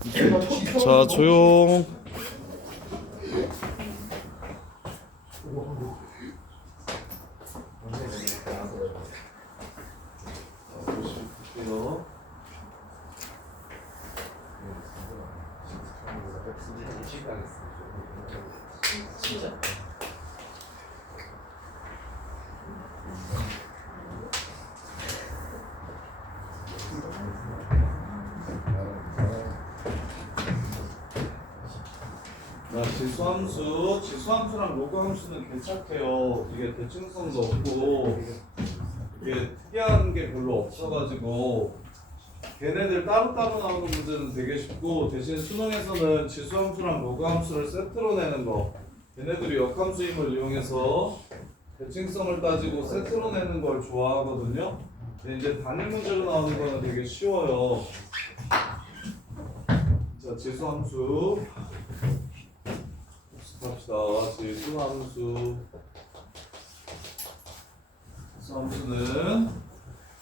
자, 조용. 자, 지수함수랑 로그함수는 괜찮대요. 이게 대칭성도 없고 이게 특이한 게 별로 없어가지고 걔네들 따로따로 나오는 문제는 되게 쉽고, 대신 수능에서는 지수함수랑 로그함수를 세트로 내는 거, 걔네들이 역함수임을 이용해서 대칭성을 따지고 세트로 내는 걸 좋아하거든요. 근데 이제 단일 문제로 나오는 거는 되게 쉬워요. 자, 지수함수 합시다. 지수함수는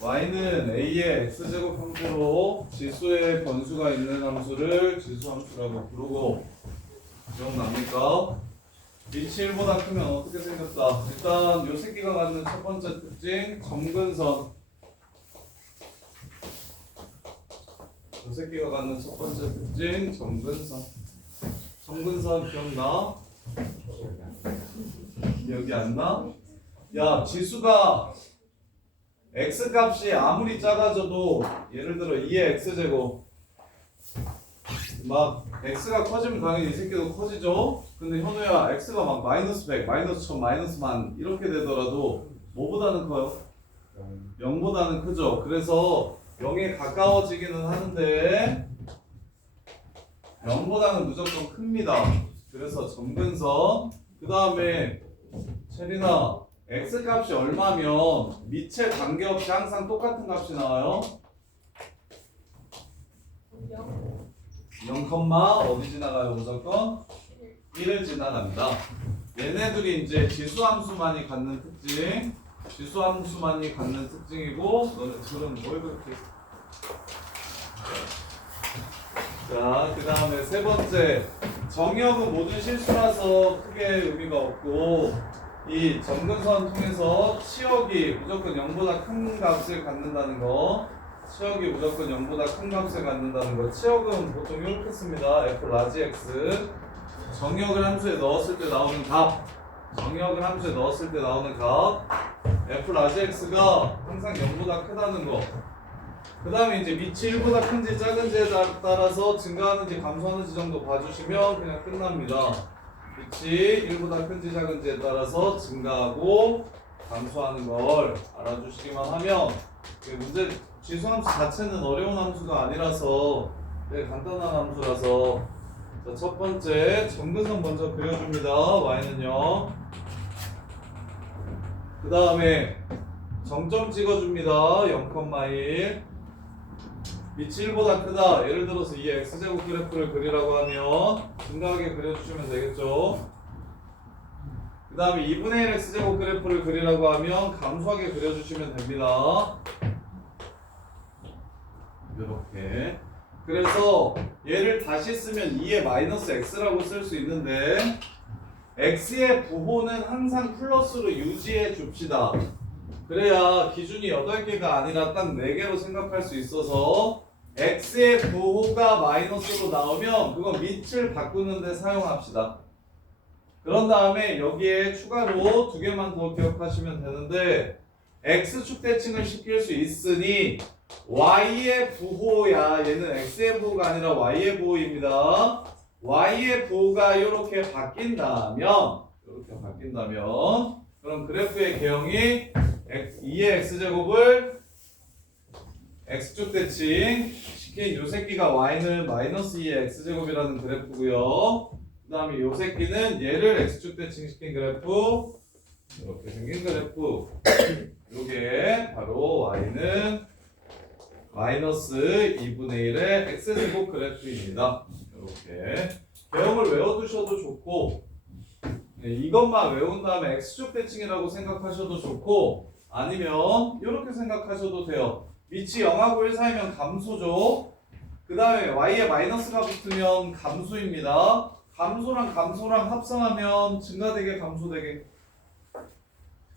y는 a의 x제곱 함수로 지수의 변수가 있는 함수를 지수함수라고 부르고, 기억납니까? 밑이 1보다 크면 어떻게 생겼다? 일단 요 새끼가 갖는 첫 번째 특징, 점근선. 요 새끼가 갖는 첫 번째 특징, 점근선. 점근선 기억나? 기억이 안 나? 야, 지수가 x값이 아무리 작아져도, 예를 들어 2의 x제곱, 막 x가 커지면 당연히 이 새끼도 커지죠? 근데 현우야, x가 막 마이너스 100, 마이너스 1000, 마이너스 1000 이렇게 되더라도 뭐보다는 커요? 0보다는 크죠? 그래서 0에 가까워지기는 하는데 0보다는 무조건 큽니다. 그래서 점근선. 그 다음에 체리나, x값이 얼마면 밑에 관계없이 항상 똑같은 값이 나와요? 0, 어디 지나가요? 무조건 1을 지나간다. 얘네들이 이제 지수함수만이 갖는 특징, 지수함수만이 갖는 특징이고, 너네 둘은 뭘 그렇게. 자, 그 다음에 세 번째, 정역은 모든 실수라서 크게 의미가 없고, 이 점근선 통해서 치역이 무조건 0보다 큰 값을 갖는다는 거, 치역이 무조건 0보다 큰 값을 갖는다는 거. 치역은 보통 이렇게 씁니다. f 라지 x. 정역을 함수에 넣었을 때 나오는 값, 정역을 함수에 넣었을 때 나오는 값, f 라지 x가 항상 0보다 크다는 거. 그 다음에 이제 밑이 1보다 큰지 작은지에 따라서 증가하는지 감소하는지 정도 봐주시면 그냥 끝납니다. 밑이 1보다 큰지 작은지에 따라서 증가하고 감소하는 걸 알아주시기만 하면, 문제 지수함수 자체는 어려운 함수가 아니라서 되게 간단한 함수라서. 자, 첫 번째 점근선 먼저 그려줍니다. y는요. 그 다음에 정점 찍어줍니다. 0,1. 밑이 1보다 크다. 예를 들어서 이 x제곱 그래프를 그리라고 하면 증가하게 그려주시면 되겠죠. 그 다음에 2분의 1 x제곱 그래프를 그리라고 하면 감소하게 그려주시면 됩니다. 이렇게. 그래서 얘를 다시 쓰면 2의 마이너스 x라고 쓸 수 있는데, x의 부호는 항상 플러스로 유지해 줍시다. 그래야 기준이 8개가 아니라 딱 4개로 생각할 수 있어서, x의 부호가 마이너스로 나오면 그건 밑을 바꾸는 데 사용합시다. 그런 다음에 여기에 추가로 2개만 더 기억하시면 되는데, x축 대칭을 시킬 수 있으니 y의 부호야. 얘는 x의 부호가 아니라 y의 부호입니다. y의 부호가 이렇게 바뀐다면, 그럼 그래프의 개형이 2의 x제곱을 x축 대칭 시킨 요 새끼가 y는 마이너스 2의 x제곱이라는 그래프고요. 그 다음에 요 새끼는 얘를 x축 대칭 시킨 그래프, 이렇게 생긴 그래프. 요게 바로 y는 마이너스 2분의 1의 x제곱 그래프입니다. 이렇게 개형을 외워두셔도 좋고, 이것만 외운 다음에 x축 대칭이라고 생각하셔도 좋고, 아니면 이렇게 생각하셔도 돼요. 밑이 0하고 1 사이면 감소죠. 그 다음에 y에 마이너스가 붙으면 감소입니다. 감소랑 감소랑 합성하면 증가되게 감소되게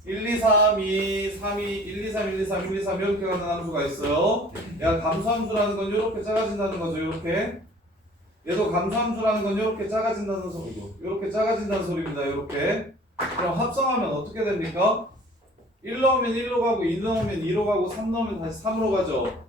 1, 2, 3, 2, 3, 2, 1, 2, 3, 1, 2, 3, 1, 2, 3 이렇게 가는 함수가 있어요. 얘가 감소함수라는 건 이렇게 작아진다는 거죠. 이렇게. 얘도 감소함수라는 건 이렇게 작아진다는 소리고 이렇게 작아진다는 소리입니다. 이렇게. 그럼 합성하면 어떻게 됩니까? 1 넣으면 1로 가고 2 넣으면 2로 가고 3 넣으면 다시 3으로 가죠.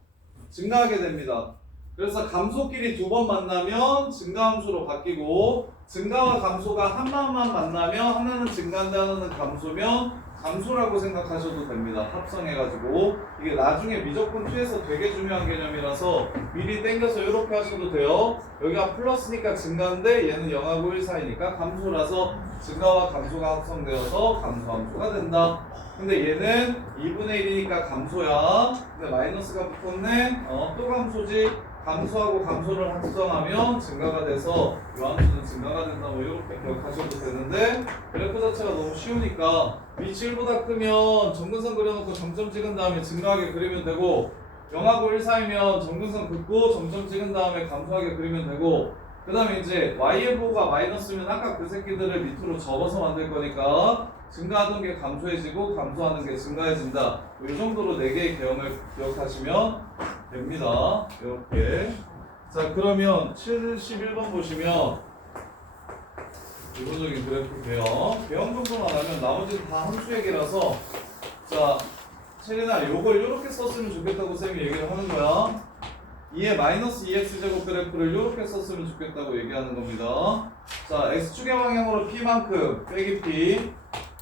증가하게 됩니다. 그래서 감소끼리 두 번 만나면 증가함수로 바뀌고 증가와 감소가 하나만 만나면 하나는 증가인데 하나는 감소면 감소라고 생각하셔도 됩니다. 합성해가지고 이게 나중에 미적분 2에서 되게 중요한 개념이라서 미리 땡겨서 이렇게 하셔도 돼요. 여기가 플러스니까 증가인데 얘는 0하고 1 사이니까 감소라서 증가와 감소가 합성되어서 감소함수가 된다. 근데 얘는 2분의 1이니까 감소야. 근데 마이너스가 붙었네. 또 감소지. 감소하고 감소를 합성하면 증가가 돼서 이 함수는 증가가 된다. 뭐 이렇게 기억하셔도 되는데 그래프 자체가 너무 쉬우니까 위치 1보다 크면 정근선 그려놓고 점점 찍은 다음에 증가하게 그리면 되고 0하고 1 사이면 정근선 긋고 점점 찍은 다음에 감소하게 그리면 되고 그 다음에 이제 y의 부호가 마이너스면 아까 그 새끼들을 밑으로 접어서 만들 거니까 증가하던 게 감소해지고 감소하는 게 증가해진다. 이 정도로 4개의 개형을 기억하시면 됩니다. 이렇게. 자, 그러면 71번 보시면 기본적인 그래프 개형 정도만 하면 나머지는 다 함수 얘기라서 자, 체리나 요걸 이렇게 썼으면 좋겠다고 쌤이 얘기를 하는 거야. 2의 마이너스 2x제곱 그래프를 이렇게 썼으면 좋겠다고 얘기하는 겁니다. 자, x축의 방향으로 p만큼 빼기 p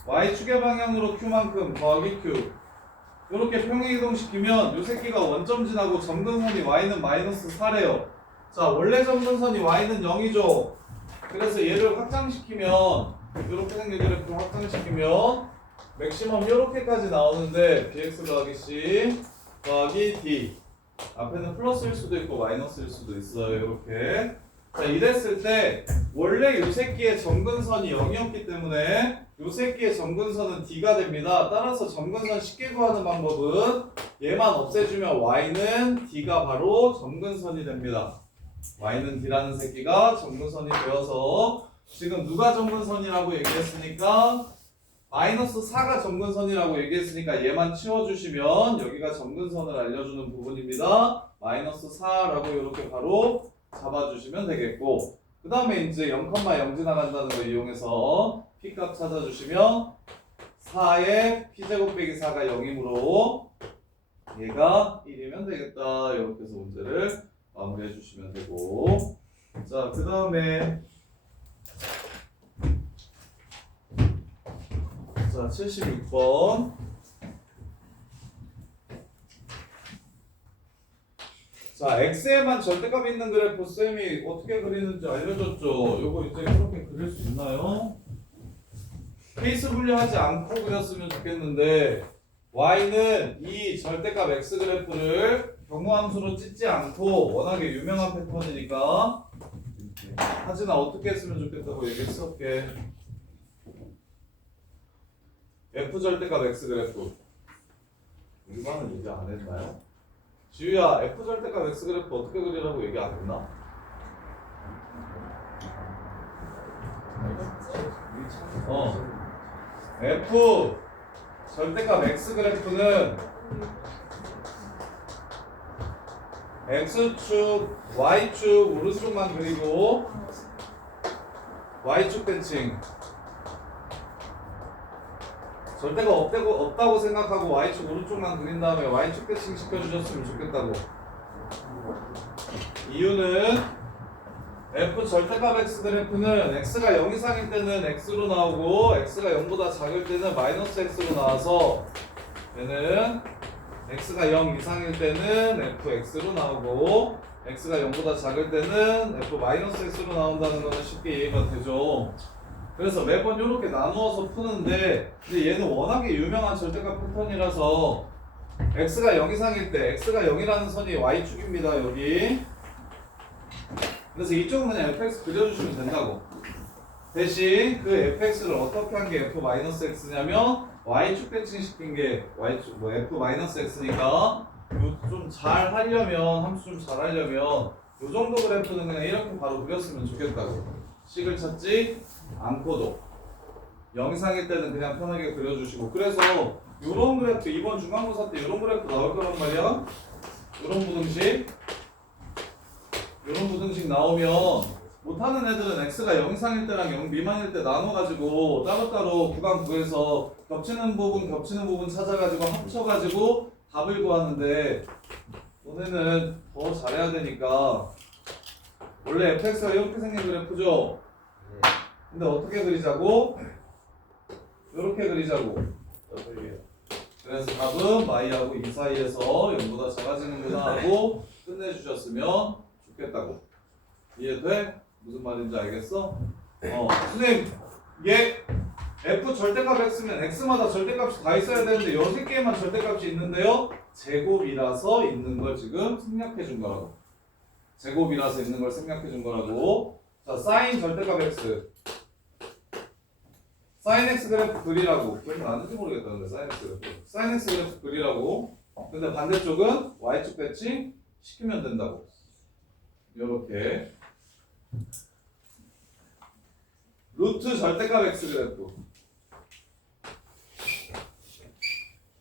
y축의 방향으로 q만큼 더하기 q 이렇게 평행이동시키면 요 새끼가 원점진하고 점근선이 y는 마이너스 4래요. 자, 원래 점근선이 y는 0이죠. 그래서 얘를 확장시키면 이렇게 생긴 그래프를 확장시키면 맥시멈 이렇게까지 나오는데 bx 더하기 c 더하기 d 앞에는 플러스일 수도 있고 마이너스일 수도 있어요. 이렇게. 자, 이랬을 때 원래 요 새끼의 점근선이 0이었기 때문에 요 새끼의 점근선은 d가 됩니다. 따라서 점근선 쉽게 구하는 방법은 얘만 없애주면 y는 d가 바로 점근선이 됩니다. y는 d라는 새끼가 점근선이 되어서 지금 누가 점근선이라고 얘기했으니까 마이너스 4가 점근선이라고 얘기했으니까 얘만 치워주시면 여기가 점근선을 알려주는 부분입니다. 마이너스 4라고 이렇게 바로 잡아주시면 되겠고 그 다음에 이제 0,0 지나간다는 거 이용해서 p값 찾아주시면 4의 p제곱 빼기 4가 0이므로 얘가 1이면 되겠다. 이렇게 해서 문제를 마무리해 주시면 되고 자, 그 다음에 자, 76번 자, x에만 절대값이 있는 그래프 쌤이 어떻게 그리는지 알려줬죠. 요거 이제 이렇게 그릴 수 있나요? 케이스 분류하지 않고 그렸으면 좋겠는데 y는 이 절대값 x 그래프를 경우함수로 찢지 않고 워낙에 유명한 패턴이니까 하진아 어떻게 했으면 좋겠다고 얘기했을게. f 절대값 x 그래프 우리 반은 얘기 안 했나요? 지우야, f 절대값 x 그래프 어떻게 그리라고 얘기 안 했나? f 절대값 x 그래프는 x축, y축 오른쪽만 그리고 y축 댄칭 절대가 없다고 생각하고 y축 오른쪽만 그린 다음에 y축 댄칭 시켜주셨으면 좋겠다고. 이유는 f 절대값 x 그래프는 x가 0 이상일 때는 x로 나오고 x가 0보다 작을 때는 마이너스 x로 나와서 얘는 x가 0 이상일 때는 fx로 나오고 x가 0보다 작을 때는 f 마이너스 x로 나온다는 거는 쉽게 이해가 되죠. 그래서 매번 이렇게 나누어서 푸는데 근데 얘는 워낙에 유명한 절대값 패턴이라서 x가 0 이상일 때 x가 0이라는 선이 y축입니다. 여기. 그래서 이쪽은 그냥 fx 그려주시면 된다고. 대신 그 fx를 어떻게 한 게 f-x냐면 y축 댄칭 시킨 게 y축 f-x니까 좀 잘 하려면 함수 좀 잘 하려면 요 정도 그래프는 그냥 이렇게 바로 그렸으면 좋겠다고. 식을 찾지 않고도 영상일 때는 그냥 편하게 그려주시고. 그래서 요런 그래프 이번 중간고사 때 요런 그래프 나올 거란 말이야. 요런 부등식 나오면 못하는 애들은 x가 0 이상일 때랑 0 미만일 때 나눠가지고 따로따로 구간 구해서 겹치는 부분 찾아가지고 합쳐가지고 답을 구하는데, 너네는 더 잘해야 되니까 원래 fx가 이렇게 생긴 그래프죠? 근데 어떻게 그리자고? 이렇게 그리자고. 그래서 답은 y하고 이 사이에서 0보다 작아지는구나 하고 끝내주셨으면 좋겠다고. 이해돼? 무슨 말인지 알겠어? 선생님, 얘 f 절대값 x면 x마다 절대값이 다 있어야 되는데 6개만 절대값이 있는데요? 제곱이라서 있는 걸 지금 생략해 준 거라고. 제곱이라서 있는 걸 생략해 준 거라고. 자, 사인 절대값 x. 사인 x 그래프 그리라고. 기억나는지 모르겠다. 근데 사인 x 그래프. 사인 x 그래프 그리라고. 근데 반대쪽은 y축 대칭 시키면 된다고. 요렇게. 루트 절대값 x 그래프.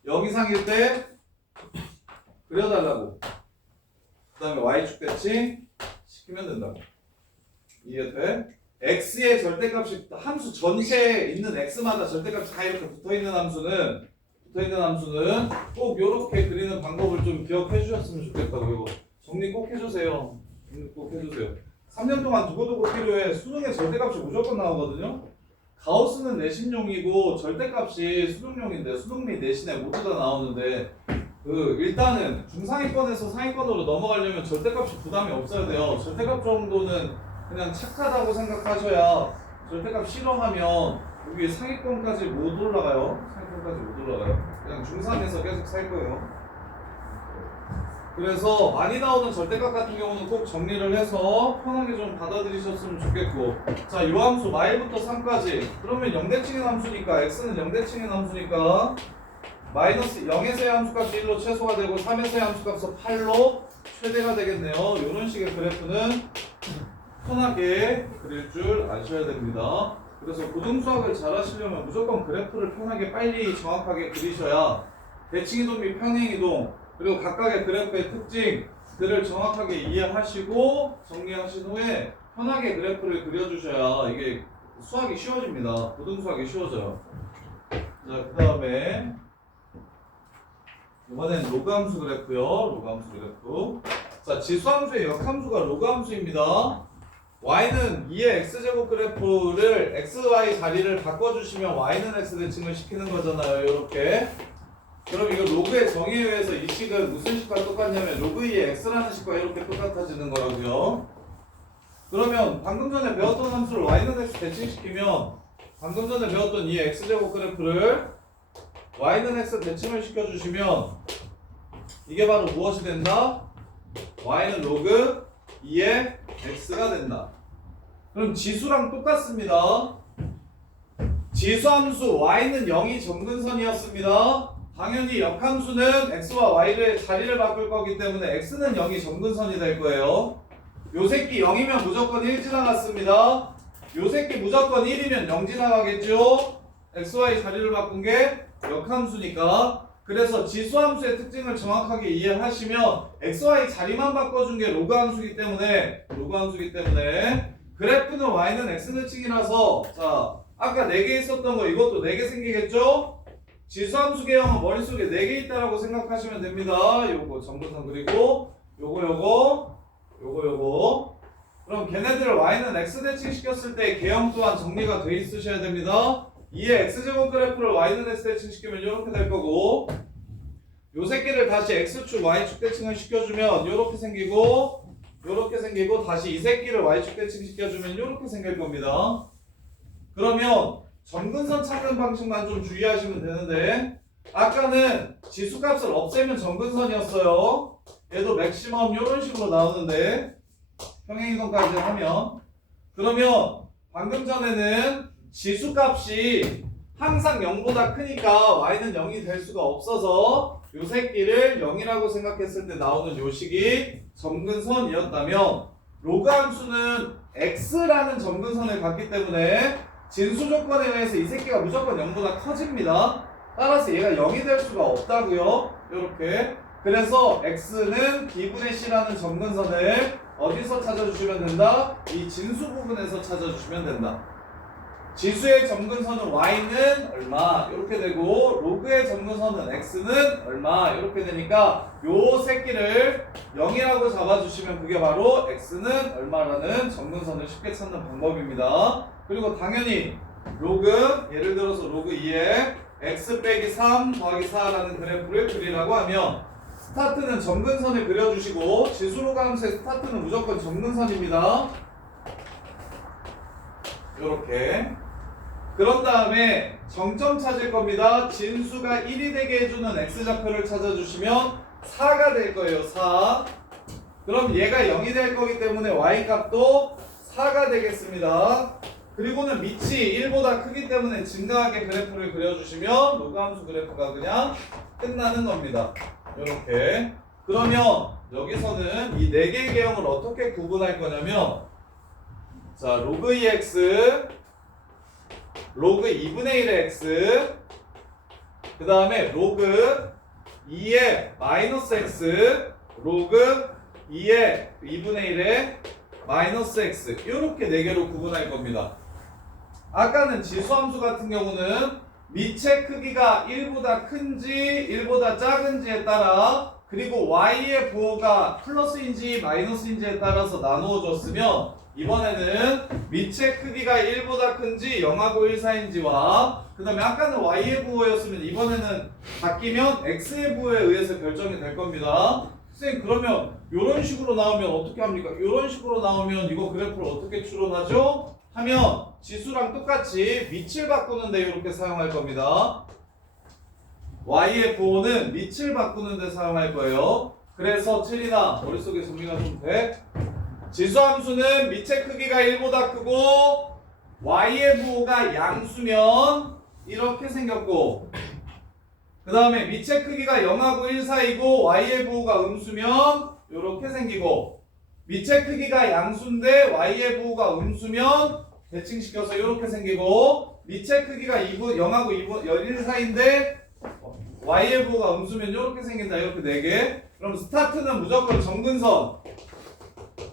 0 이상일 때 그려달라고. 그 다음에 y축 대칭 시키면 된다고. 이해돼? x의 절대값이 함수 전체에 있는 x마다 절대값이 다 이렇게 붙어있는 함수는 꼭 이렇게 그리는 방법을 좀 기억해 주셨으면 좋겠다고. 이거 정리 꼭 해주세요. 정리 꼭 해주세요. 3년 동안 두고두고 필요해. 수능에 절대값이 무조건 나오거든요. 가우스는 내신용이고 절대값이 수능용인데 수능 및 내신에 모두 다 나오는데, 일단은 중상위권에서 상위권으로 넘어가려면 절대값이 부담이 없어야 돼요. 절대값 정도는 그냥 착하다고 생각하셔야. 절대값 싫어하면 여기 상위권까지 못 올라가요. 상위권까지 못 올라가요. 그냥 중상에서 계속 살 거예요. 그래서 많이 나오는 절대값 같은 경우는 꼭 정리를 해서 편하게 좀 받아들이셨으면 좋겠고. 자, 이 함수 마일부터 3까지. 그러면 0대칭의 함수니까 x는 0대칭의 함수니까 마이너스 0에서의 함수값이 1로 최소가 되고 3에서의 함수값은 8로 최대가 되겠네요. 이런 식의 그래프는 편하게 그릴 줄 아셔야 됩니다. 그래서 고등수학을 잘 하시려면 무조건 그래프를 편하게 빨리 정확하게 그리셔야 대칭이동 및 평행이동 그리고 각각의 그래프의 특징들을 정확하게 이해하시고 정리하신 후에 편하게 그래프를 그려주셔야 이게 수학이 쉬워집니다. 고등수학이 쉬워져요. 자, 그 다음에 이번엔 로그함수 그래프요. 로그함수 그래프. 자, 지수함수의 역함수가 로그함수입니다. y는 2의 x제곱 그래프를 xy 자리를 바꿔주시면 y는 x 대칭을 시키는 거잖아요. 이렇게. 그럼 이거 로그의 정의에 의해서 이 식은 무슨 식과 똑같냐면 로그 2의 x라는 식과 이렇게 똑같아지는 거라고요. 그러면 방금 전에 배웠던 함수를 y는 x 대칭시키면 방금 전에 배웠던 이 x제곱 그래프를 y는 x 대칭을 시켜주시면 이게 바로 무엇이 된다? y는 로그 2의 x가 된다. 그럼 지수랑 똑같습니다. 지수함수 y는 0이 점근선이었습니다. 당연히 역함수는 x와 y를 자리를 바꿀 거기 때문에 x는 0이 점근선이 될 거예요. 요 새끼 0이면 무조건 1 지나갔습니다. 요 새끼 무조건 1이면 0 지나가겠죠? xy 자리를 바꾼 게 역함수니까. 그래서 지수함수의 특징을 정확하게 이해하시면 xy 자리만 바꿔준 게 로그함수기 때문에 그래프는 y는 x 대칭이라서, 자, 아까 4개 있었던 거 이것도 4개 생기겠죠? 지수함수 개형은 머릿속에 4개 있다라고 생각하시면 됩니다. 요거 점근선 그리고 요거 그럼 걔네들을 y는 x 대칭 시켰을 때 개형 또한 정리가 돼 있으셔야 됩니다. 2의 x제곱 그래프를 y는 x 대칭 시키면 이렇게 될 거고, 요 새끼를 다시 x축 y축 대칭을 시켜주면 요렇게 생기고 다시 이 새끼를 y축 대칭 시켜주면 요렇게 생길 겁니다. 그러면 점근선 찾는 방식만 좀 주의하시면 되는데, 아까는 지수값을 없애면 점근선이었어요. 얘도 맥시멈 이런 식으로 나오는데 평행이동까지 하면, 그러면 방금 전에는 지수값이 항상 0보다 크니까 y는 0이 될 수가 없어서 요 새끼를 0이라고 생각했을 때 나오는 요 식이 점근선이었다면 로그 함수는 x라는 점근선을 갖기 때문에 진수 조건에 의해서 이 새끼가 무조건 0보다 커집니다. 따라서 얘가 0이 될 수가 없다고요. 이렇게. 그래서 x는 b분의 c라는 점근선을 어디서 찾아주시면 된다? 이 진수 부분에서 찾아주시면 된다. 지수의 점근선은 y는 얼마 이렇게 되고 로그의 점근선은 x는 얼마 이렇게 되니까 요 새끼를 0이라고 잡아주시면 그게 바로 x는 얼마라는 점근선을 쉽게 찾는 방법입니다. 그리고 당연히 로그, 예를 들어서 로그 2에 x 빼기 3 더하기 4라는 그래프를 그리라고 하면 스타트는 점근선을 그려주시고 지수로그 함수의 스타트는 무조건 점근선입니다. 요렇게. 그런 다음에 정점 찾을 겁니다. 진수가 1이 되게 해주는 x좌표를 찾아주시면 4가 될 거예요. 4. 그럼 얘가 0이 될 거기 때문에 y값도 4가 되겠습니다. 그리고는 밑이 1보다 크기 때문에 증가하게 그래프를 그려주시면 로그 함수 그래프가 그냥 끝나는 겁니다. 이렇게. 그러면 여기서는 이 4개의 개형을 어떻게 구분할 거냐면 자, 로그 2x 로그 2분의 1의 x 그 다음에 로그 2의 마이너스 x 로그 2의 2분의 1의 마이너스 x 이렇게 4개로 구분할 겁니다. 아까는 지수함수 같은 경우는 밑의 크기가 1보다 큰지 1보다 작은지에 따라 그리고 y의 부호가 플러스인지 마이너스인지에 따라서 나누어 줬으면 이번에는 밑의 크기가 1보다 큰지 0하고 1 사이인지와 그 다음에 아까는 y의 부호였으면 이번에는 바뀌면 x의 부호에 의해서 결정이 될 겁니다. 선생님 그러면 이런 식으로 나오면 어떻게 합니까? 이런 식으로 나오면 이거 그래프를 어떻게 추론하죠? 하면 지수랑 똑같이 밑을 바꾸는데 이렇게 사용할 겁니다. y의 부호는 밑을 바꾸는 데 사용할 거예요. 그래서 체리나 머릿속에 정리가 좀 돼? 지수함수는 밑의 크기가 1보다 크고 y의 부호가 양수면 이렇게 생겼고 그 다음에 밑의 크기가 0하고 1 사이고 y의 부호가 음수면 이렇게 생기고 밑의 크기가 양수인데 y의 부호가 음수면 대칭시켜서 이렇게 생기고 밑의 크기가 0하고 1 사이인데 y의 부호가 음수면 이렇게 생긴다. 이렇게 4개. 그럼 스타트는 무조건 점근선.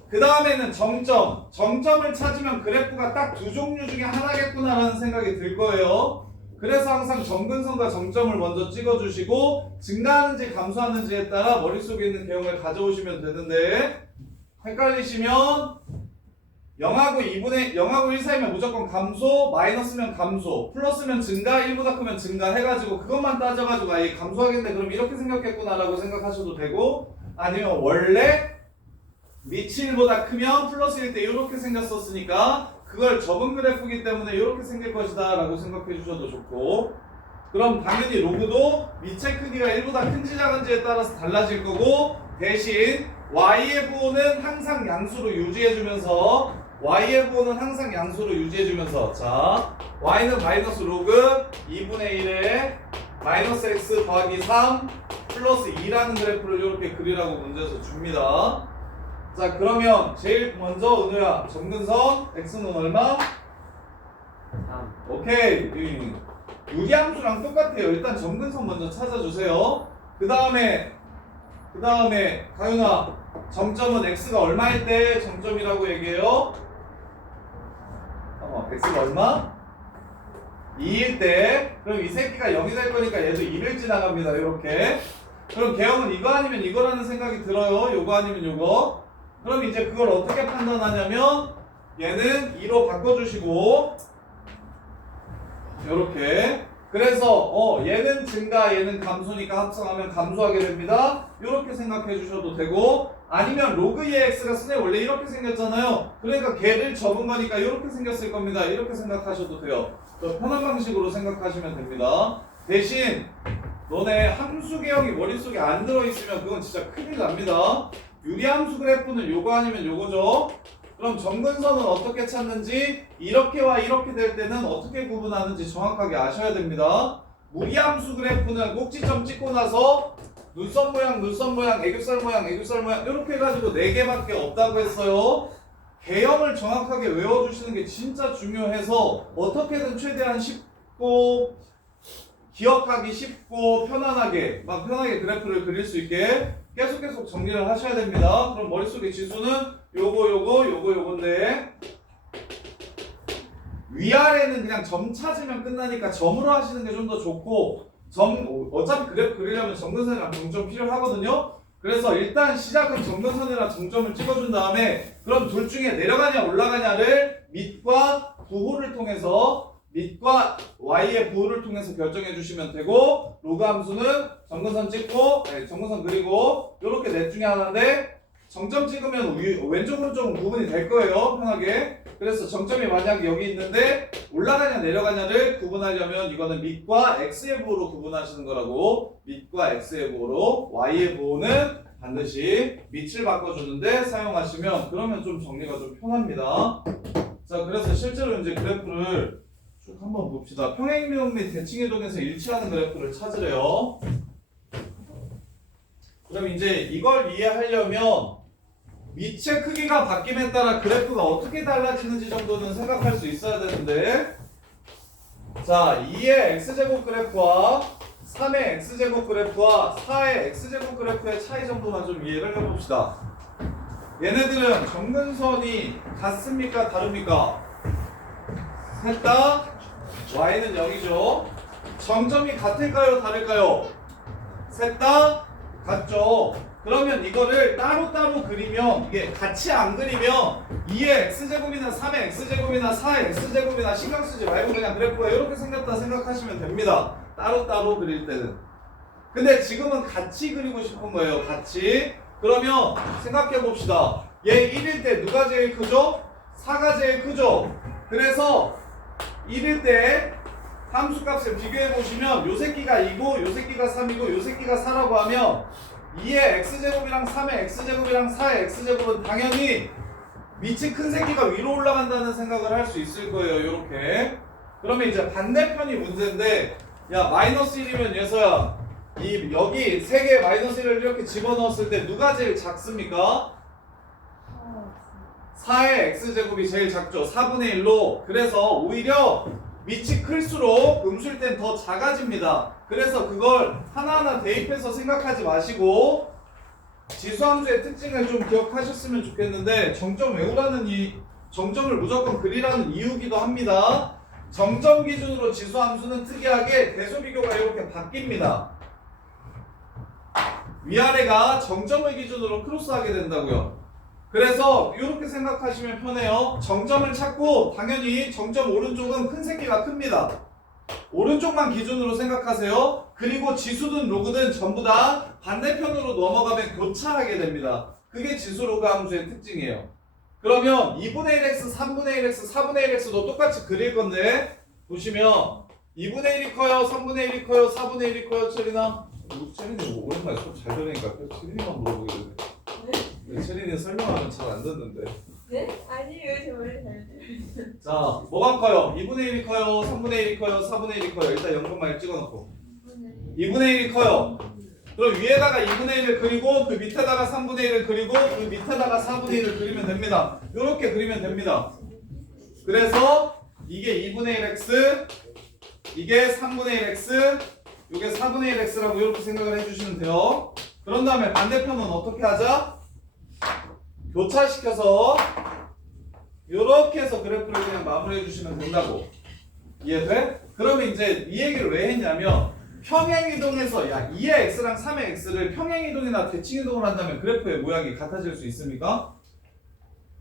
그 다음에는 정점. 정점을 찾으면 그래프가 딱 두 종류 중에 하나겠구나라는 생각이 들 거예요. 그래서 항상 점근선과 정점을 먼저 찍어주시고 증가하는지 감소하는지에 따라 머릿속에 있는 개형을 가져오시면 되는데 헷갈리시면 0하고 1 사이면 무조건 감소, 마이너스면 감소, 플러스면 증가, 1보다 크면 증가 해가지고 그것만 따져가지고 아예 감소하겠네 그럼 이렇게 생각했구나라고 생각하셔도 되고 아니면 원래 밑이 1보다 크면 플러스일 때 이렇게 생겼었으니까 그걸 접은 그래프이기 때문에 이렇게 생길 것이다 라고 생각해 주셔도 좋고 그럼 당연히 로그도 밑의 크기가 1보다 큰지 작은지에 따라서 달라질 거고 대신 y의 부호는 항상 양수로 유지해주면서 자 y는 마이너스 로그 2분의 1에 마이너스 x 더하기 3 플러스 2라는 그래프를 이렇게 그리라고 문제에서 줍니다. 자 그러면 제일 먼저 은우야 점근선 x는 얼마? 3. 오케이 유리함수랑 똑같아요. 일단 점근선 먼저 찾아주세요. 그 다음에 가윤아 정점은 x가 얼마일 때 정점이라고 얘기해요? x가 얼마? 2일 때 그럼 이 새끼가 0이 될 거니까 얘도 2를 지나갑니다. 이렇게 그럼 개형은 이거 아니면 이거라는 생각이 들어요. 요거 아니면 요거 그럼 이제 그걸 어떻게 판단하냐면 얘는 2로 바꿔주시고 요렇게 그래서 얘는 증가 얘는 감소니까 합성하면 감소하게 됩니다. 이렇게 생각해 주셔도 되고 아니면 로그 2의 x가 선생님 원래 이렇게 생겼잖아요. 그러니까 걔를 접은 거니까 이렇게 생겼을 겁니다. 이렇게 생각하셔도 돼요. 더 편한 방식으로 생각하시면 됩니다. 대신 너네 함수 개형이 머릿속에 안 들어있으면 그건 진짜 큰일 납니다. 유리함수 그래프는 요거 아니면 요거죠. 그럼 점근선은 어떻게 찾는지 이렇게와 이렇게 될 때는 어떻게 구분하는지 정확하게 아셔야 됩니다. 무리함수 그래프는 꼭지점 찍고 나서 눈썹 모양, 눈썹 모양, 애교살 모양, 애교살 모양 이렇게 해가지고 4개밖에 없다고 했어요. 개형을 정확하게 외워주시는 게 진짜 중요해서 어떻게든 최대한 쉽고 기억하기 쉽고 편안하게 막 편하게 그래프를 그릴 수 있게 계속 정리를 하셔야 됩니다. 그럼 머릿속에 지수는 요건데 위아래는 그냥 점 찾으면 끝나니까 점으로 하시는 게 좀 더 좋고 어차피 그래프 그리려면 점근선이랑 동점 필요하거든요. 그래서 일단 시작은 점근선이랑 정점을 찍어준 다음에 그럼 둘 중에 내려가냐 올라가냐를 밑과 부호를 통해서 밑과 y의 부호를 통해서 결정해 주시면 되고 로그 함수는 점근선 찍고 점근선 그리고 이렇게 넷 중에 하나인데 정점 찍으면 왼쪽 오른쪽은 구분이 될 거예요. 편하게. 그래서 정점이 만약에 여기 있는데 올라가냐 내려가냐를 구분하려면 이거는 밑과 x의 부호로 구분하시는 거라고. 밑과 x의 부호로 y의 부호는 반드시 밑을 바꿔주는데 사용하시면 그러면 좀 정리가 좀 편합니다. 자, 그래서 실제로 이제 그래프를 쭉 한번 봅시다. 평행이동 및 대칭이동에서 일치하는 그래프를 찾으래요. 그럼 이제 이걸 이해하려면 밑의 크기가 바뀜에 따라 그래프가 어떻게 달라지는지 정도는 생각할 수 있어야 되는데, 자, 2의 x제곱 그래프와 3의 x제곱 그래프와 4의 x제곱 그래프의 차이 정도만 좀 이해를 해봅시다. 얘네들은 정근선이 같습니까? 다릅니까? 셋 다 y는 0이죠. 정점이 같을까요? 다를까요? 셋 다 같죠. 그러면 이거를 따로따로 그리면 이게 같이 안 그리면 2의 x제곱이나 3의 x제곱이나 4의 x제곱이나 신경 쓰지 말고 그냥 그래프가 이렇게 생겼다 생각하시면 됩니다. 따로따로 그릴 때는. 근데 지금은 같이 그리고 싶은 거예요. 같이. 그러면 생각해 봅시다. 얘 1일 때 누가 제일 크죠? 4가 제일 크죠? 그래서 1일 때 함수값을 비교해 보시면 요 새끼가 2고 요 새끼가 3이고 요 새끼가 4라고 하면 2의 x제곱이랑 3의 x제곱이랑 4의 x제곱은 당연히 밑이 큰 새끼가 위로 올라간다는 생각을 할 수 있을 거예요. 요렇게. 그러면 이제 반대편이 문제인데, 야 마이너스 1이면 예서야 여기 3개의 마이너스 1을 이렇게 집어넣었을 때 누가 제일 작습니까? 4의 x제곱이 제일 작죠. 4분의 1로. 그래서 오히려 밑이 클수록 음수일 땐 더 작아집니다. 그래서 그걸 하나하나 대입해서 생각하지 마시고 지수함수의 특징을 좀 기억하셨으면 좋겠는데, 정점 외우라는 정점을 무조건 그리라는 이유기도 합니다. 정점 기준으로 지수함수는 특이하게 대소비교가 이렇게 바뀝니다. 위아래가 정점을 기준으로 크로스하게 된다고요. 그래서 이렇게 생각하시면 편해요. 정점을 찾고 당연히 정점 오른쪽은 큰 새끼가 큽니다. 오른쪽만 기준으로 생각하세요. 그리고 지수든 로그든 전부 다 반대편으로 넘어가면 교차하게 됩니다. 그게 지수 로그 함수의 특징이에요. 그러면 2분의 1x, 3분의 1x, 4분의 1x도 똑같이 그릴 건데, 보시면 2분의 1이 커요, 3분의 1이 커요, 4분의 1이 커요. 체리나? 체리는 오랜만에 수업 잘 들으니까 체리만 물어보게 되네. 체리는 설명하면 잘 안 듣는데. 네? 아니에요. 저 원래 잘 들어요. 자, 뭐가 커요? 2분의 1이 커요, 3분의 1이 커요, 4분의 1이 커요. 일단 0,1 찍어놓고 2분의 1이 커요. 그럼 위에다가 2분의 1을 그리고 그 밑에다가 3분의 1을 그리고 그 밑에다가 4분의 1을 그리면 됩니다. 이렇게 그리면 됩니다. 그래서 이게 2분의 1x, 이게 3분의 1x, 이게 4분의 1x라고 이렇게 생각을 해주시면 돼요. 그런 다음에 반대편은 어떻게 하자? 교차시켜서 이렇게 해서 그래프를 그냥 마무리해 주시면 된다고. 이해돼? 그러면 이제 이 얘기를 왜 했냐면, 평행이동에서 2의 x랑 3의 x를 평행이동이나 대칭이동을 한다면 그래프의 모양이 같아질 수 있습니까?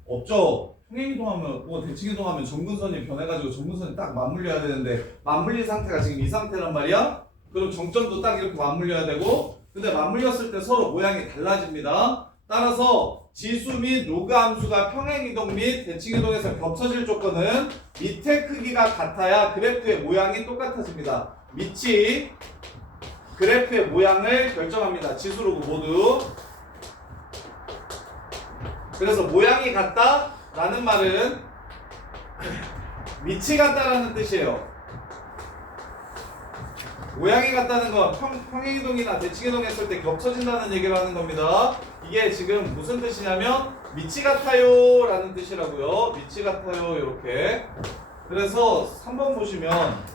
없죠. 평행이동하면 대칭이동하면 점근선이 변해가지고 점근선이 딱 맞물려야 되는데 맞물린 상태가 지금 이 상태란 말이야. 그럼 정점도 딱 이렇게 맞물려야 되고, 근데 맞물렸을 때 서로 모양이 달라집니다. 따라서 지수 및 로그 함수가 평행이동 및 대칭이동에서 겹쳐질 조건은 밑의 크기가 같아야 그래프의 모양이 똑같아집니다. 밑이 그래프의 모양을 결정합니다. 지수 로그 모두. 그래서 모양이 같다 라는 말은 밑이 같다라는 뜻이에요. 모양이 같다는 건 평행이동이나 대칭이동 했을 때 겹쳐진다는 얘기를 하는 겁니다. 이게 지금 무슨 뜻이냐면 밑이 같아요 라는 뜻이라고요. 밑이 같아요 이렇게. 그래서 3번 보시면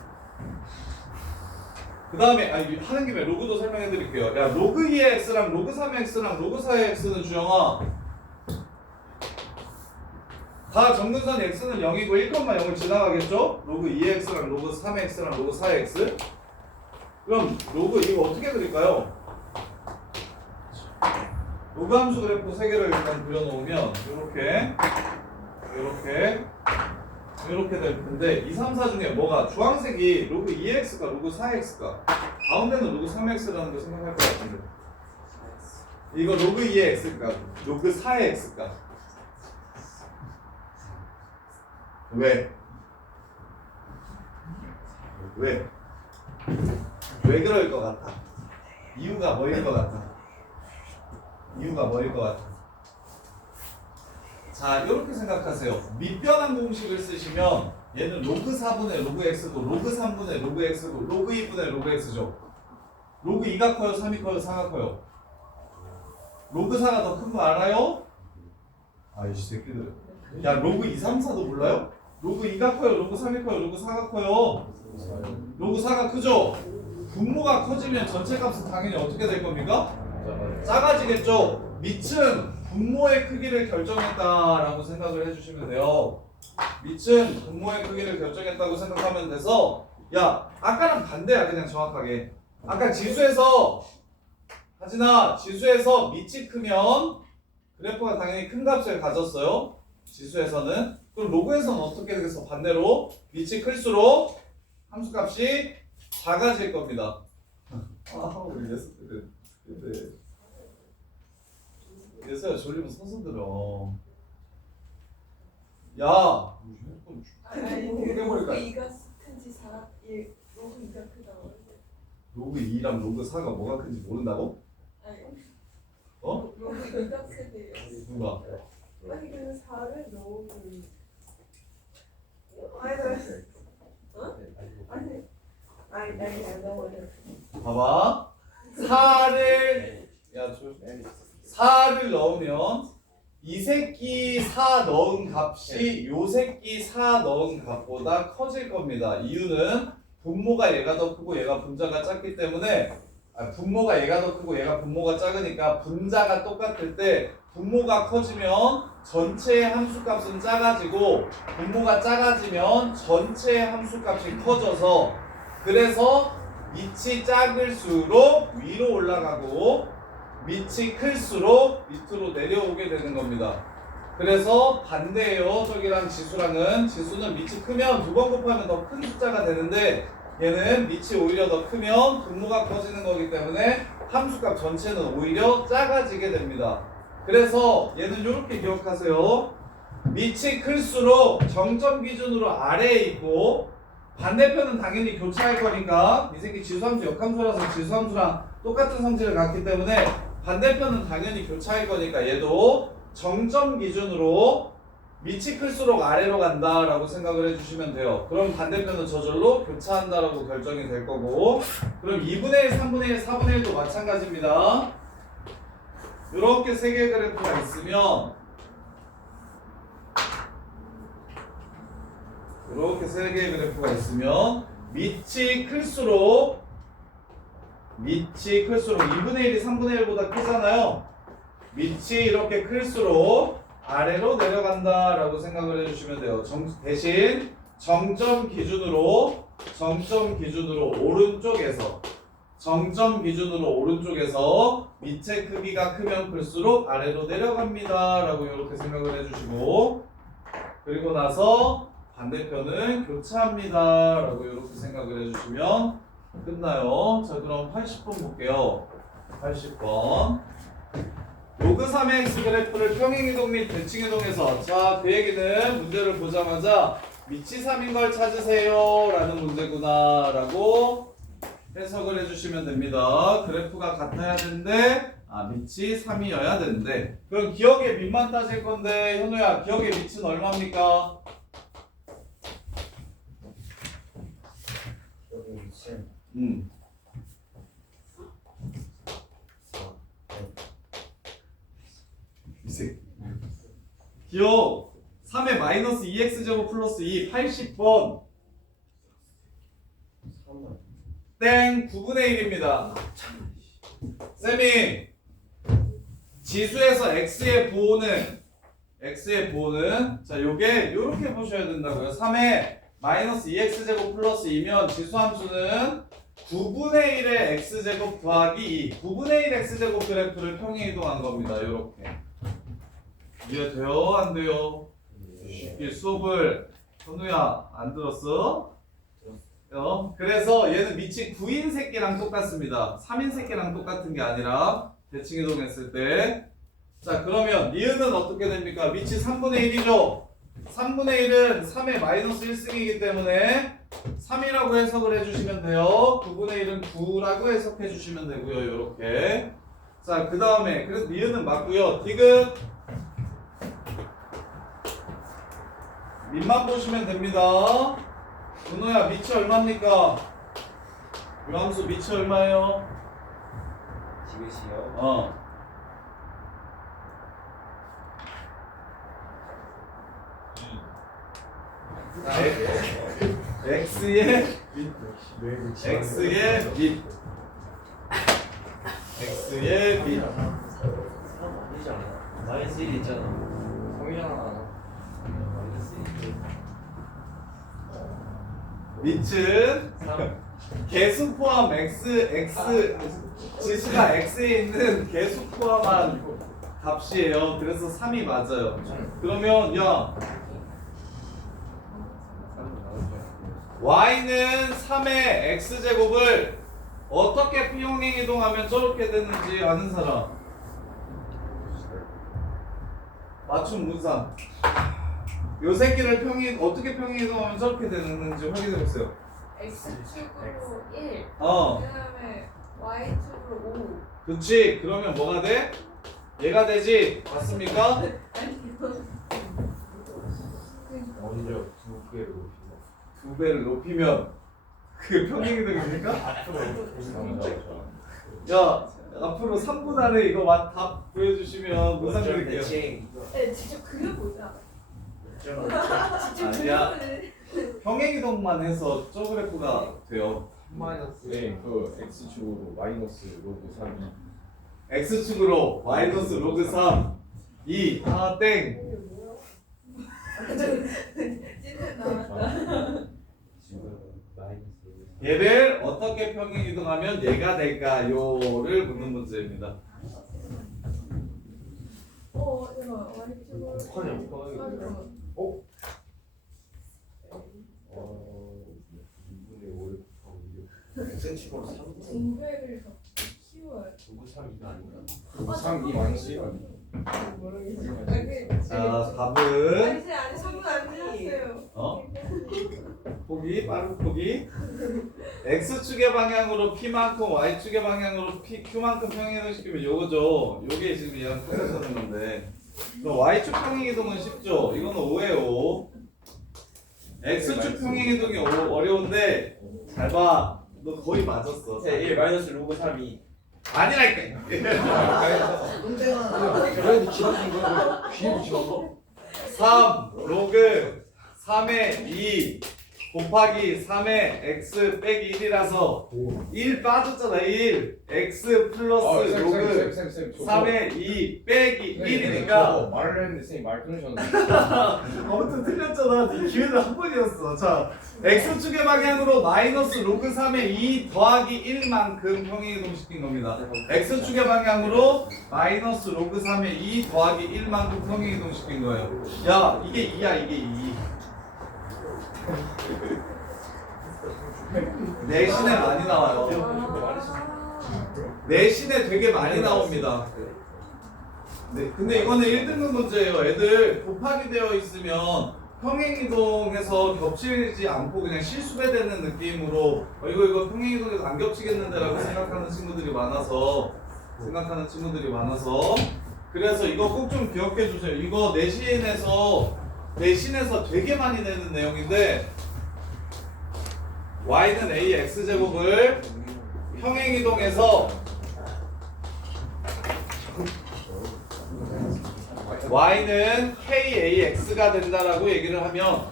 그 다음에 하는 김에 로그도 설명해 드릴게요. 야 로그 2의 x랑 로그 3의 x랑 로그 4의 x는 주영아 다 정근선 x는 0이고 1,0을 지나가겠죠? 로그 2의 x랑 로그 3의 x랑 로그 4의 x. 그럼 로그 이거 어떻게 그릴까요? 로그 함수 그래프 3개를 일단 그려놓으면 이렇게 될 텐데 2, 3, 4 중에 뭐가 주황색이 로그 2x가 로그 4x가 가운데는 로그 3x라는 거 생각할 것 같은데 이거 로그 2의 x가 로그 4의 x가 왜? 왜 그럴 것 같아? 이유가 뭐일 것 같아? 자, 이렇게 생각하세요. 밑변환 공식을 쓰시면 얘는 로그 4분의 로그 x고 로그 3분의 로그 x고 로그 2분의 로그 x죠. 로그 2가 커요? 3이 커요? 4가 커요? 로그 4가 더 큰 거 알아요? 이 새끼들. 야, 로그 2, 3, 4도 몰라요? 로그 2가 커요? 로그 3이 커요? 로그 4가 커요? 로그 4가 크죠? 분모가 커지면 전체 값은 당연히 어떻게 될 겁니까? 작아지겠죠? 밑은 분모의 크기를 결정했다라고 생각을 해주시면 돼요. 밑은 분모의 크기를 결정했다고 생각하면 돼서 야 아까랑 반대야 그냥 정확하게. 아까 지수에서 하진아 지수에서 밑이 크면 그래프가 당연히 큰 값을 가졌어요. 지수에서는. 그럼 로그에서는 어떻게 되겠어? 반대로 밑이 클수록 함수값이 작아질 겁니다. 우리 예습들 근데 예서야 졸리면 서서 들어. 야 로그 2가 큰지 4가 로그 2가 크다고 로그 2랑 로그 4가 뭐가 큰지 모른다고? 아니 어? 로그 2가 크대요. 누가? 아니 그래서 4를 넣으면 아니 너무 봐봐. 4를 넣으면 이 새끼 4 넣은 값이 요 새끼 4 넣은 값보다 커질 겁니다. 이유는 분모가 얘가 더 크고 얘가 분자가 작기 때문에 분모가 얘가 더 크고 얘가 분모가 작으니까 분자가 똑같을 때 분모가 커지면 전체의 함수값은 작아지고 분모가 작아지면 전체의 함수값이 커져서 그래서 밑이 작을수록 위로 올라가고 밑이 클수록 밑으로 내려오게 되는 겁니다. 그래서 반대예요. 저기랑 지수랑은 지수는 밑이 크면 2번 곱하면 더 큰 숫자가 되는데 얘는 밑이 오히려 더 크면 분모가 커지는 거기 때문에 함수값 전체는 오히려 작아지게 됩니다. 그래서 얘는 이렇게 기억하세요. 밑이 클수록 정점 기준으로 아래에 있고 반대편은 당연히 교차할 거니까 이 새끼 지수함수 역함수라서 지수함수랑 똑같은 성질을 갖기 때문에 반대편은 당연히 교차할 거니까 얘도 정점 기준으로 밑이 클수록 아래로 간다라고 생각을 해주시면 돼요. 그럼 반대편은 저절로 교차한다라고 결정이 될 거고 그럼 2분의 1, 3분의 1, 4분의 1도 마찬가지입니다. 이렇게 세 개의 그래프가 있으면 이렇게 세 개의 그래프가 있으면 밑이 클수록 2분의 1이 3분의 1보다 크잖아요. 밑이 이렇게 클수록 아래로 내려간다라고 생각을 해주시면 돼요. 대신 정점 기준으로 오른쪽에서 밑의 크기가 크면 클수록 아래로 내려갑니다 라고 이렇게 생각을 해주시고 그리고 나서 반대편은 교차합니다 라고 이렇게 생각을 해주시면 끝나요. 자 그럼 80번 볼게요. 80번 로그 3의 x 그래프를 평행이동 및 대칭이동에서 자 그 얘기는 문제를 보자마자 밑이 3인 걸 찾으세요 라는 문제구나 라고 해석을 해주시면 됩니다. 그래프가 같아야 되는데 밑이 3이어야 되는데 그럼 기억의 밑만 따질 건데 현우야 기억의 밑은 얼마입니까? 기억 3의 마이너스 2x제곱 플러스 2 80번 땡 9분의 1입니다. 쌤이 지수에서 x의 보호는 자 요게 요렇게 보셔야 된다고요. 3의 마이너스 2x제곱 플러스 2면 지수함수는 9분의 1의 x제곱 더하기 2 9분의 1 x제곱 그래프를 평행이동한 겁니다. 요렇게 이해돼요? 안 돼요? 이 수업을 현우야 안 들었어? 그래서 얘는 미친 9인 새끼랑 똑같습니다. 3인 새끼랑 똑같은 게 아니라 대칭 이동했을 때. 자 그러면 니은은 어떻게 됩니까? 미치 3분의 1이죠. 3분의 1은 3의 마이너스 1승이기 때문에 3이라고 해석을 해주시면 돼요. 9분의 1은 9라고 해석해 주시면 되고요. 요렇게. 자 그 다음에 그래서 니은은 맞고요. 디귿 밑만 보시면 됩니다. 은호야 미치 얼마입니까? 유함수 미치 얼마예요? 지그시요. x의 밑 x의 밑 x의 밑 사람 아니잖아. 마이너스 1 있잖아. 3이잖아. 마이너스 1. 밑은 3. 개수 포함 x 지수가 x에 있는 개수 포함한 값이에요. 그래서 3이 맞아요. 그러면 야 y는 3의 x제곱을 어떻게 평행 이동하면 저렇게 되는지 아는 사람? 맞춤 문상. 요 새끼를 어떻게 평행 이동하면 저렇게 되는지 확인해 보세요. X축으로 1 어, 그다음에 Y축으로 5 그렇지. 그러면 뭐가 돼? 얘가 되지. 맞습니까? 아니요 먼저 두 개로 두 배를 높이면 그게 평행 이동입니까? 야, 앞으로 3분 안에 이거 답 보여주시면 문상 드릴게요. 네 직접 그려보자 직접 아니야. 그려보는 평행 이동만 해서 저 그래프가 돼요. 네, 그 x축으로 마이너스 로그 3이 x축으로 마이너스 로그 3 2 아 땡. 찐텐 나왔다 지금 마이너스 1. 얘를 어떻게 평행 이동하면 얘가 될까요를 묻는 문제입니다. 잠깐만 Y축으로 어? 2분의 5를 곱하고 x축으로 3. 공백을 더 키워야 누구 3이가 아닌가? 3이 마이너스 1 아니야? 모르겠어 자 답은 아니 제 안에 3분 안 지났어요 어? 포기 빠른 포기. x축의 방향으로 p만큼 y축의 방향으로 q만큼 평행 이동시키면 요거죠. 요게 지금 얘랑 똑같다는 건데 그럼 y축 평행 이동은 쉽죠. 이거는 5예요 5. x축 평행 이동이 어려운데 잘 봐. 너 거의 맞았어. 1 마이너스 로그 3이. 아니라니까. 그래도 지나친 거 귀에 붙이고 3 로그 3의 2 곱하기 3의 x 빼기 1이라서 1 빠졌잖아 1 x 플러스 로그 3의 2 빼기 1이니까 말을 했는데 쌤이 말 끊으셨는데 아무튼 틀렸잖아. 네 기회는 한 번이었어. 자 x축의 방향으로 마이너스 로그 3의 2 더하기 1만큼 평행 이동시킨 겁니다. x축의 방향으로 마이너스 로그 3의 2 더하기 1만큼 평행 이동시킨 거예요. 야 이게 2야 이게 2. 내신에 많이 나와요. 내신에 되게 많이 나옵니다. 네, 근데 이거는 1등급 문제예요. 애들 곱하기 되어 있으면 평행이동해서 겹치지 않고 그냥 실수배되는 느낌으로 이거 평행이동해서 안 겹치겠는데 라고 생각하는 친구들이 많아서 그래서 이거 꼭 좀 기억해 주세요. 이거 내신에서 되게 많이 내는 내용인데 y는 a x제곱을 평행이동해서 y는 KAX가 된다라고 얘기를 하면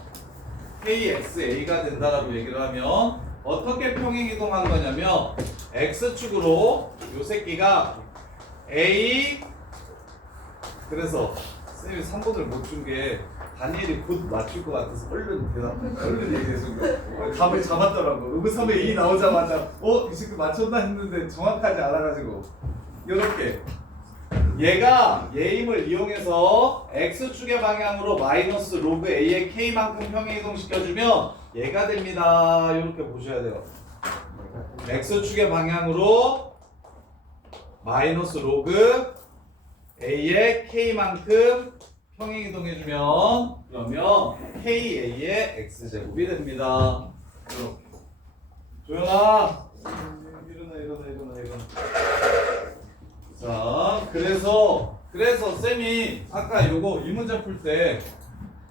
KXA가 된다라고 얘기를 하면 어떻게 평행이동한 거냐면 X축으로 요 새끼가 A 그래서 쌤이 3번을 못 준 게 다니엘이 곧 맞출 것 같아서 얼른 얘기해서 감을 잡았더라고. 의구삼에 A 나오자마자 이 새끼 맞췄나 했는데 정확하지 않아가지고 요렇게 얘가 얘임을 이용해서 X축의 방향으로 마이너스 로그 A의 K만큼 평행이동시켜주면 얘가 됩니다. 이렇게 보셔야 돼요. X축의 방향으로 마이너스 로그 A의 K만큼 평행이동해주면 그러면 KA의 X제곱이 됩니다. 이렇게. 조용아 일어나. 자, 그래서 쌤이 아까 요거 이 문제 풀 때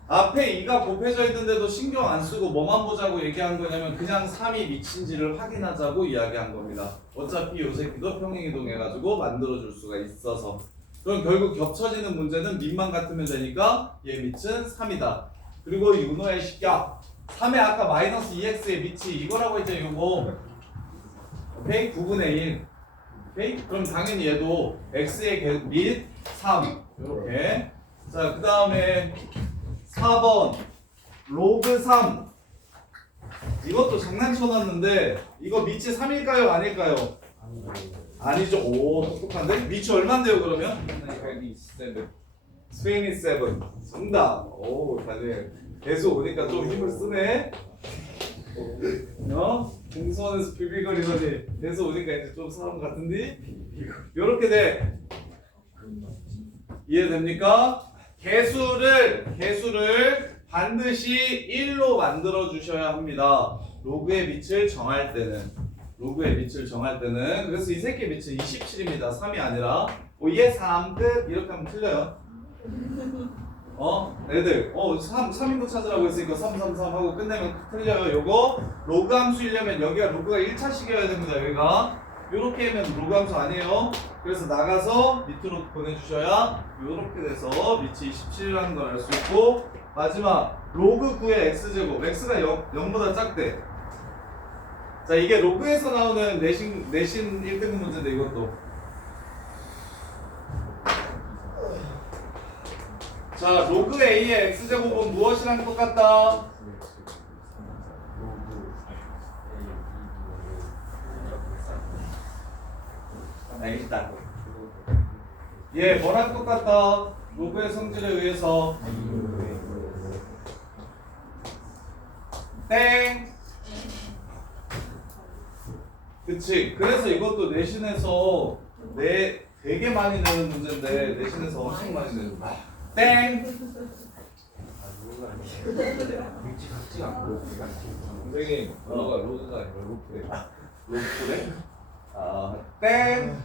앞에 2가 곱해져 있는데도 신경 안 쓰고 뭐만 보자고 얘기한 거냐면 그냥 3이 미친지를 확인하자고 이야기한 겁니다. 어차피 요 새끼도 평행이동해가지고 만들어줄 수가 있어서. 그럼 결국 겹쳐지는 문제는 밑만 같으면 되니까 얘 밑은 3이다. 그리고 윤호의 식격 3에 아까 마이너스 2x의 밑이 이거라고 했죠. 요거 오케이? 9분의 1 오케이? 그럼 당연히 얘도 x의 밑 3 이렇게. 자, 그 다음에 4번 로그 3 이것도 장난쳐놨는데 이거 밑이 3일까요? 아닐까요? 아니죠. 오, 똑똑한데? 밑이 얼만데요 그러면? 27 정답. 오, 다들 계속 오니까 좀 힘을 쓰네. 공수원에서 비비거리더니 계속 오니까 이제 좀 사람 같은데? 요렇게 돼. 이해됩니까? 개수를 반드시 1로 만들어 주셔야 합니다. 로그의 밑을 정할 때는. 그래서 이 새끼 밑은 27입니다. 3이 아니라 5의 3 끝 이렇게 하면 틀려요. 애들 3인 거 찾으라고 했으니까 333 하고 끝내면 틀려요. 요거 로그 함수이려면 여기가 로그가 1차식이어야 됩니다. 여기가 요렇게 하면 로그 함수 아니에요. 그래서 나가서 밑으로 보내주셔야 요렇게 돼서 밑이 27이라는 걸 알 수 있고, 마지막 로그 9의 x제곱 x가 0보다 작대. 자, 이게 로그에서 나오는 내신 1등급 문제인데 이것도. 자, 로그 a의 x제곱은 무엇이랑 똑같다? 알겠다. 예, 뭐랑 똑같다? 로그의 성질에 의해서 땡. 그치. 그래서 이것도 내신에서 되게 많이 내는 문제인데 내신에서 엄청 많이 내는 땡. 위치 같지가 않고 선생님, 로그가 로그가 아니라 로프래. 로프래? 아, 땡.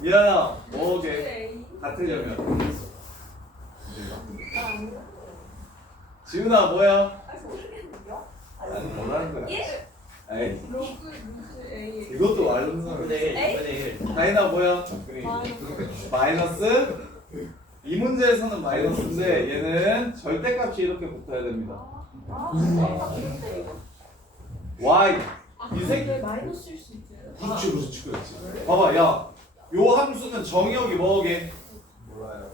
미안아, 뭐게? 같으려면. 지훈아, 뭐야? 아니, 뭐라는 거야? 에이, 로그 루트 A 이것도 알면서. 근데 다이나 뭐야? 마이너스. 마이너스? 이 문제에서는 마이너스인데 얘는 절대값이 이렇게 붙어야 됩니다. y 이 새끼 마이너스일 수 있어요. 그렇지. 봐봐, 야, 요 함수는 정의역이 뭐게? 몰라요.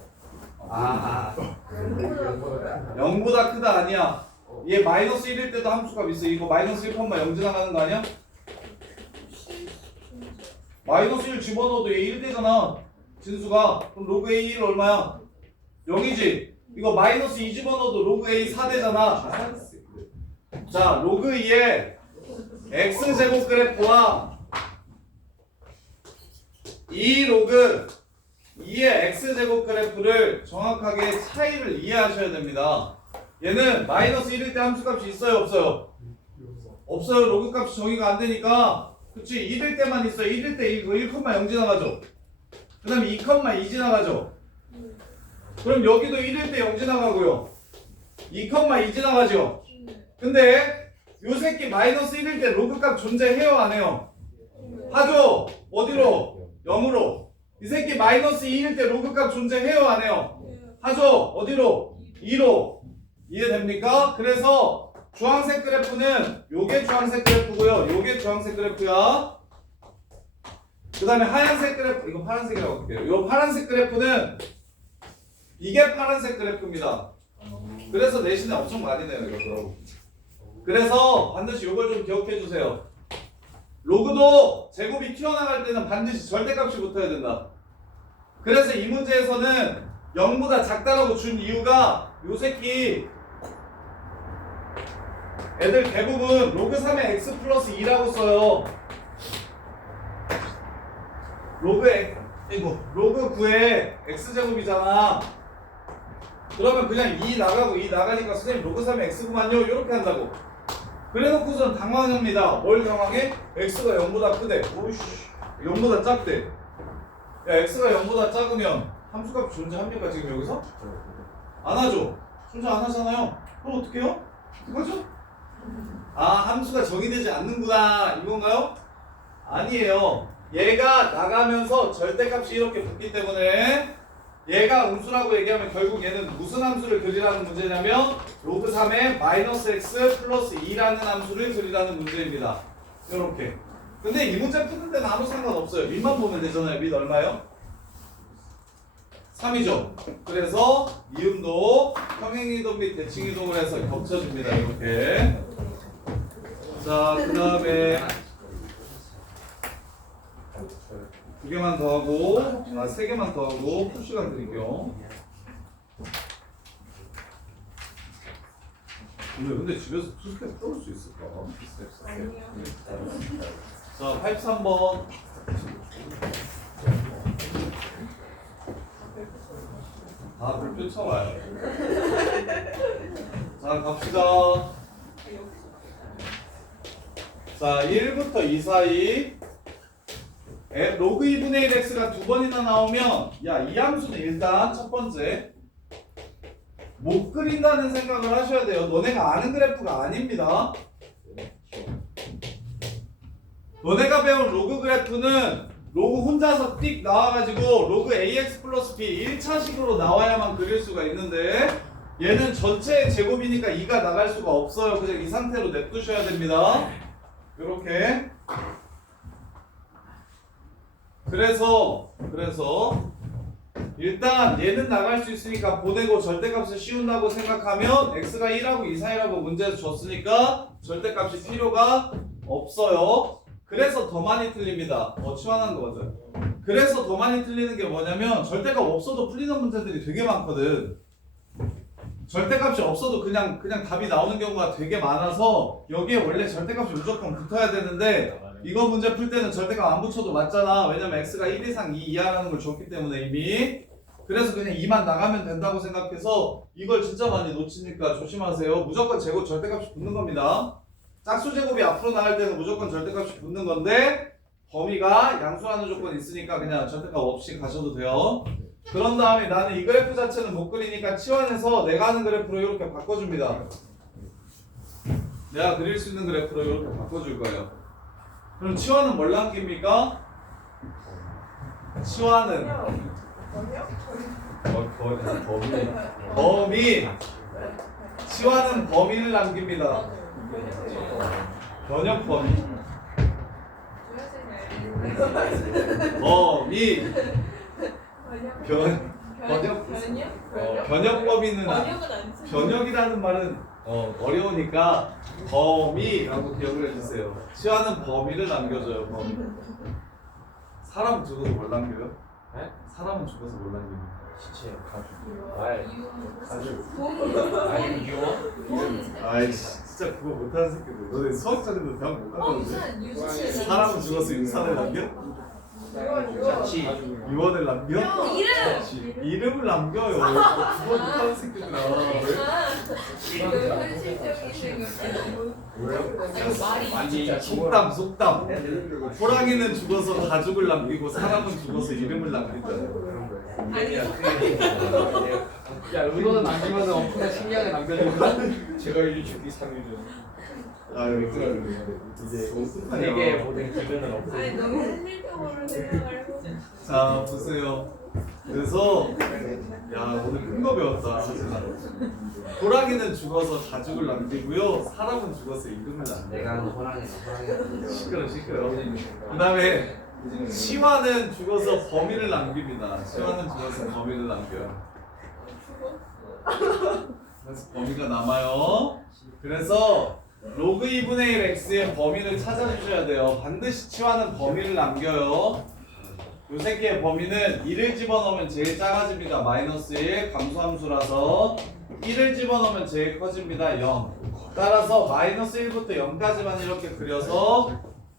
0보다 크다 아니야. 얘 마이너스 1일 때도 함수값 있어. 이거 마이너스 1, 0 지나가는 거 아니야? 마이너스 1 집어넣어도 얘 1 되잖아. 진수가. 그럼 로그 A 1 얼마야? 0이지. 이거 마이너스 2 집어넣어도 로그 A 4 되잖아. 자, 로그 2의 x제곱 그래프와 이 로그 2의 x제곱 그래프를 정확하게 차이를 이해하셔야 됩니다. 얘는 마이너스 1일 때 함수값이 있어요, 없어요? 없어요. 로그 값이 정의가 안 되니까. 그치? 1일 때만 있어요. 1일 때 이거 1,0 지나가죠. 그 다음에 2,2 지나가죠. 그럼 여기도 1일 때 0 지나가고요. 2,2 지나가죠. 근데 요 새끼 마이너스 1일 때 로그 값 존재해요, 안 해요? 하죠. 어디로? 0으로. 이 새끼 마이너스 2일 때 로그 값 존재해요 안 해요? 예. 하죠. 어디로? 2로. 이해됩니까? 그래서 주황색 그래프는 요게 주황색 그래프고요. 요게 주황색 그래프야. 그 다음에 하얀색 그래프, 이거 파란색이라고 할게요. 요 파란색 그래프는 이게 파란색 그래프입니다. 그래서 내신에 엄청 많이 내요 이것도. 그래서 반드시 요걸 좀 기억해 주세요. 로그도 제곱이 튀어나갈 때는 반드시 절대값이 붙어야 된다. 그래서 이 문제에서는 0보다 작다라고 준 이유가 요 새끼 애들 대부분 로그 3에 x 플러스 2라고 써요. 로그 9에 x제곱이잖아. 그러면 그냥 2 나가고 2 나가니까 선생님 로그 3에 x구만요 이렇게 한다고. 그래놓고선 당황합니다. 뭘 당황해? x가 0보다 크대. 오이씨 0보다 작대. 야 x가 0보다 작으면 함수값이 존재합니까 지금 여기서? 안 하죠? 존재 안 하잖아요. 그럼 어떻게 해요? 어떡하죠? 아 함수가 정의되지 않는구나 이건가요? 아니에요. 얘가 나가면서 절대값이 이렇게 붙기 때문에 얘가 음수라고 얘기하면 결국 얘는 무슨 함수를 그리라는 문제냐면 로그 3에 마이너스 x 플러스 2라는 함수를 그리라는 문제입니다. 이렇게. 근데 이 문제 푸는 데는 아무 상관없어요. 밑만 보면 되잖아요. 밑 얼마요? 3이죠. 그래서 미음도 평행이동 및 대칭이동을 해서 겹쳐줍니다. 이렇게. 자, 그 다음에 두 개만 더 하고, 세 개만 더 하고 풀 시간 드릴게요. 근데 집에서 투스텝 떠올 수 있을까? 아니요. 자, 83번. 다 별표 쳐와요. 자, 갑시다. 자, 1부터 2 사이 로그 2분의 1 x가 두 번이나 나오면 야, 이 함수는 일단 첫 번째 못 그린다는 생각을 하셔야 돼요. 너네가 아는 그래프가 아닙니다. 너네가 배운 로그 그래프는 로그 혼자서 띡 나와가지고 로그 ax 플러스 b 1차식으로 나와야만 그릴 수가 있는데 얘는 전체의 제곱이니까 2가 나갈 수가 없어요. 그냥 이 상태로 냅두셔야 됩니다. 요렇게. 그래서 일단 얘는 나갈 수 있으니까 보내고 절대값을 씌운다고 생각하면 x가 1하고 2 사이라고 문제에서 줬으니까 절대값이 필요가 없어요. 그래서 더 많이 틀립니다. 치환한 거 맞아요. 그래서 더 많이 틀리는 게 뭐냐면 절대값 없어도 풀리는 문제들이 되게 많거든. 절대값이 없어도 그냥 답이 나오는 경우가 되게 많아서 여기에 원래 절대값이 무조건 붙어야 되는데 이거 문제 풀 때는 절대값 안 붙여도 맞잖아. 왜냐면 x가 1 이상 2 이하라는 걸 줬기 때문에 이미. 그래서 그냥 2만 나가면 된다고 생각해서 이걸 진짜 많이 놓치니까 조심하세요. 무조건 제곱 절대값이 붙는 겁니다. 짝수 제곱이 앞으로 나갈 때는 무조건 절대값이 붙는 건데 범위가 양수라는 조건이 있으니까 그냥 절대값 없이 가셔도 돼요. 그런 다음에 나는 이 그래프 자체는 못 그리니까 치환해서 내가 하는 그래프로 이렇게 바꿔줍니다. 내가 그릴 수 있는 그래프로 이렇게 바꿔줄 거예요. 그럼 치환은 뭘 남깁니까? 치환은 범위. 치환은 범위를 남깁니다. 변형 범위. 범위. 변형 범위는 변형이라는 말은 어려우니까 범위라고 기억을 해주세요. 치환은 범위를 남겨줘요. 범위. 사람 죽어서 뭘 남겨요? 네? 사람은 죽어서 뭘 남깁니까? 시체 아이씨 진짜 그거 못하는 새끼들. 너네 수학자들도 대학 못 갔거든요. 사람은 죽어서 유산을 남겨? 자치 유언을 남겨? 이름을 남겨요. 그거 못하는 새끼들아. 속담. 호랑이는 죽어서 가죽을 남기고 사람은 죽어서 이름을 남긴다. 야, 의도는 남기면서 엄청난 신기하게 남겨주고 제가 일주기 3일은 아유 이제 되게 모든 기준은 없어. 아니 너무 현실적으로 생각을 해보면 자 보세요. 그래서 야 오늘 큰 거 배웠다. 호랑이는 죽어서 가죽을 남기고요. 사람은 죽어서 이름을 남겨. 내가 하는 호랑이가 시끄러. 그다음에 치와는 죽어서 범위를 남깁니다. 치와는 죽어서 범위를 남겨요. 그래서 범위가 남아요. 그래서 로그 2분의 1 x의 범위를 찾아주셔야 돼요. 반드시 치와는 범위를 남겨요. 요 새끼의 범위는 1을 집어넣으면 제일 작아집니다. 마이너스 1 감소함수라서 1을 집어넣으면 제일 커집니다. 0. 따라서 마이너스 1부터 0까지만 이렇게 그려서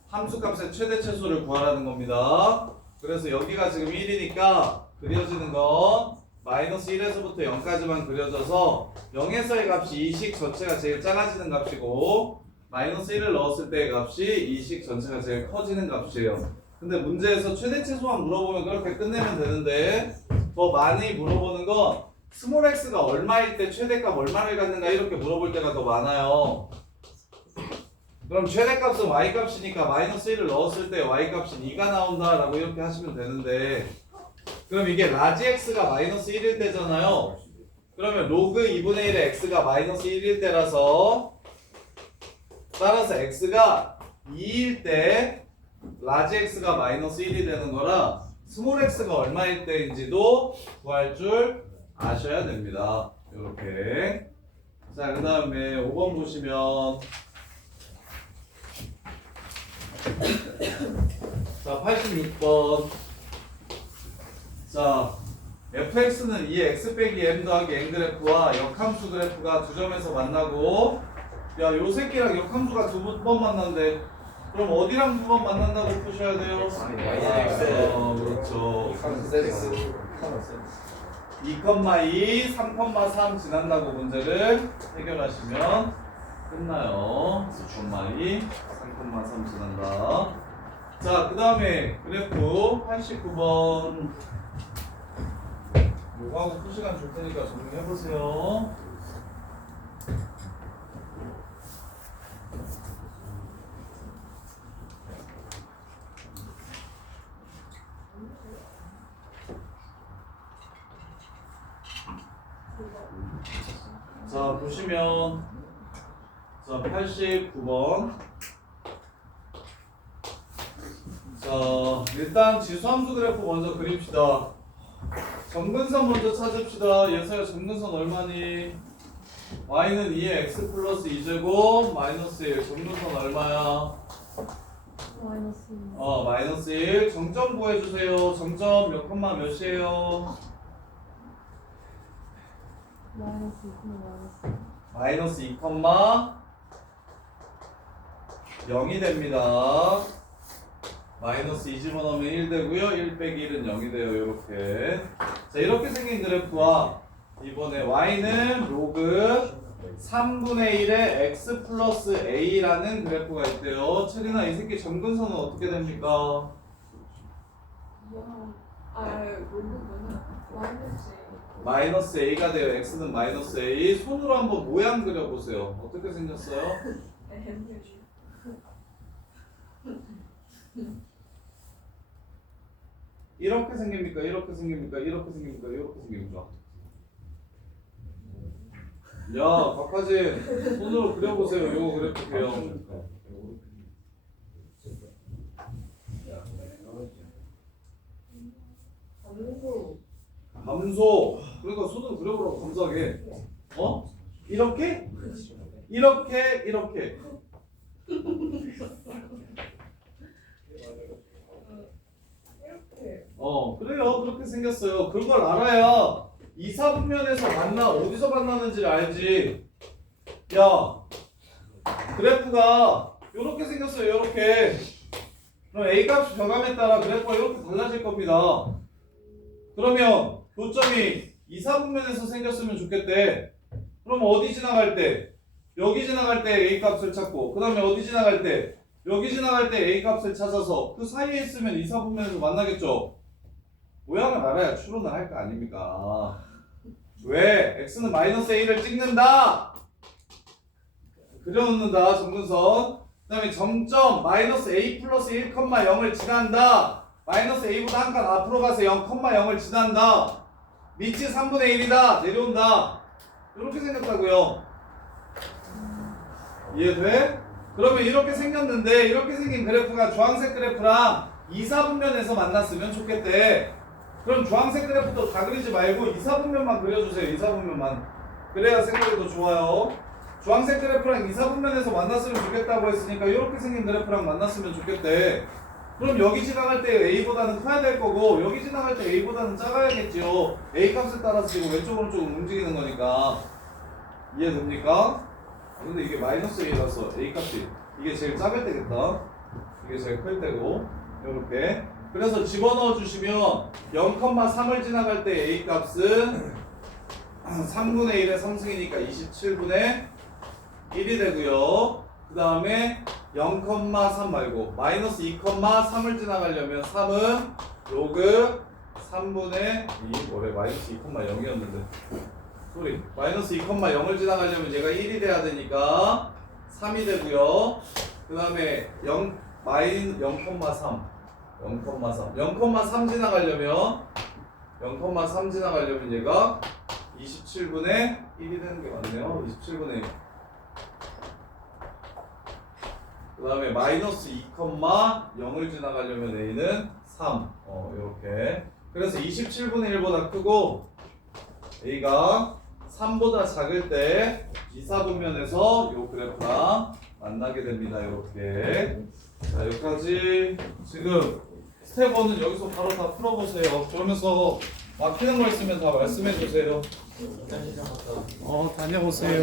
함수값의 최대 최소를 구하라는 겁니다. 그래서 여기가 지금 1이니까 그려지는 건 마이너스 1에서부터 0까지만 그려져서 0에서의 값이 이 식 전체가 제일 작아지는 값이고 마이너스 1을 넣었을 때의 값이 이 식 전체가 제일 커지는 값이에요. 근데 문제에서 최대 최소만 물어보면 그렇게 끝내면 되는데 더 많이 물어보는 건 스몰 x가 얼마일 때 최대값 얼마를 갖는가 이렇게 물어볼 때가 더 많아요. 그럼 최대값은 y값이니까 마이너스 1을 넣었을 때 y값은 2가 나온다 라고 이렇게 하시면 되는데 그럼 이게 라지 x가 마이너스 1일 때잖아요. 그러면 로그 2분의 1의 x가 마이너스 1일 때라서 따라서 x가 2일 때 라지 x가 마이너스 1이 되는 거라 스몰 x가 얼마일 때인지도 구할 줄 아셔야 됩니다. 이렇게. 자, 그 다음에 5번 보시면 자, 86번. 자, fx는 이 x 빼기 m 더하기 n 그래프와 역함수 그래프가 두 점에서 만나고 야, 요 새끼랑 역함수가 두 번 만난대. 그럼 어디랑 두 번 만난다고 푸셔야 돼요? 그렇죠. 2,2, 3,3 지난다고 문제를 해결하시면 끝나요. 2,2, 3,3 지난다. 자, 그 다음에 그래프 89번 요거하고 푸 시간 줄 테니까 정리해보세요. 자, 보시면 자, 89번. 자, 일단 지수함수 그래프 먼저 그립시다. 점근선 먼저 찾읍시다. 예서야 점근선 얼마니? y는 2의 x 플러스 2제곱 마이너스 1. 점근선 얼마야? 마이너스 마이너스 1. 정점 구해주세요. 정점 몇 콤마 몇이에요? 마이너스 2, 마이너스 2, 0이 됩니다. 마이너스 2 집어넣으면 1 되고요. 1 빼기 1은 0이 돼요. 이렇게. 자, 이렇게 생긴 그래프와 이번에 y는 로그 3분의 1의 x 플러스 a라는 그래프가 있대요. 체리나 이 새끼 점근선은 어떻게 됩니까? 로그는 마이너스 마이너스 a가 돼요. x는 마이너스 a. 손으로 한번 모양 그려보세요. 어떻게 생겼어요? M. 이렇게 생깁니까? 이렇게 생깁니까? 이렇게 생깁니까? 이렇게 생깁니까? 야, 박하진 손으로 그려보세요. 이거 그래프게요. 감소. 그러니까 손으로 그려보라고 감소하게. 이렇게? 이렇게? 이렇게. 그래요. 그렇게 생겼어요. 그걸 알아야 이사분면에서 만나 어디서 만나는지를 알지. 야, 그래프가 이렇게 생겼어요. 이렇게. 그럼 a 값이 변함에 따라 그래프가 이렇게 달라질 겁니다. 그러면 교점이 이사분면에서 생겼으면 좋겠대. 그럼 어디 지나갈 때? 여기 지나갈 때 a 값을 찾고, 그 다음에 어디 지나갈 때? 여기 지나갈 때 a 값을 찾아서 그 사이에 있으면 이사분면에서 만나겠죠. 모양을 알아야 추론을 할 거 아닙니까? 왜? x는 마이너스 a를 찍는다. 그려놓는다. 점근선. 그 다음에 점점 마이너스 a 플러스 1,0을 지난다. 마이너스 a보다 한 칸 앞으로 가서 0,0을 지난다. 밑이 3분의 1이다. 내려온다. 이렇게 생겼다고요. 이해돼? 그러면 이렇게 생겼는데 이렇게 생긴 그래프가 주황색 그래프랑 2, 4분면에서 만났으면 좋겠대. 그럼 주황색 그래프도 다 그리지 말고 2, 4분면만 그려주세요. 2, 4분면만. 그래야 생각이 더 좋아요. 주황색 그래프랑 2, 4분면에서 만났으면 좋겠다고 했으니까 이렇게 생긴 그래프랑 만났으면 좋겠대. 그럼 여기 지나갈 때 A보다는 커야 될 거고 여기 지나갈 때 A보다는 작아야겠죠. A 값에 따라서 지금 왼쪽 오른쪽 움직이는 거니까. 이해됩니까? 근데 이게 마이너스 A라서 A 값이 이게 제일 작을 때겠다. 이게 제일 클 때고 이렇게. 그래서 집어넣어 주시면 0,3을 지나갈 때 A 값은 3분의 1의 3승이니까 27분의 1이 되고요. 그 다음에 0,3 말고 마이너스 2,3을 지나가려면 3은 로그 3분의 2 뭐래 마이너스 2,0이었는데 소리 마이너스 2,0을 지나가려면 얘가 1이 돼야 되니까 3이 되고요. 그 다음에 0,3 지나가려면 얘가 27분의 1이 되는 게 맞네요. 27분의 1. 그 다음에 마이너스 2,0을 지나가려면 A는 3. 이렇게. 그래서 27분의 1보다 크고 A가 3보다 작을 때 2, 4분면에서 이 그래프랑 만나게 됩니다. 이렇게. 자, 여기까지. 지금 스텝 1은 여기서 바로 다 풀어보세요. 그러면서 막히는 거 있으면 다 말씀해 주세요. 다녀오세요.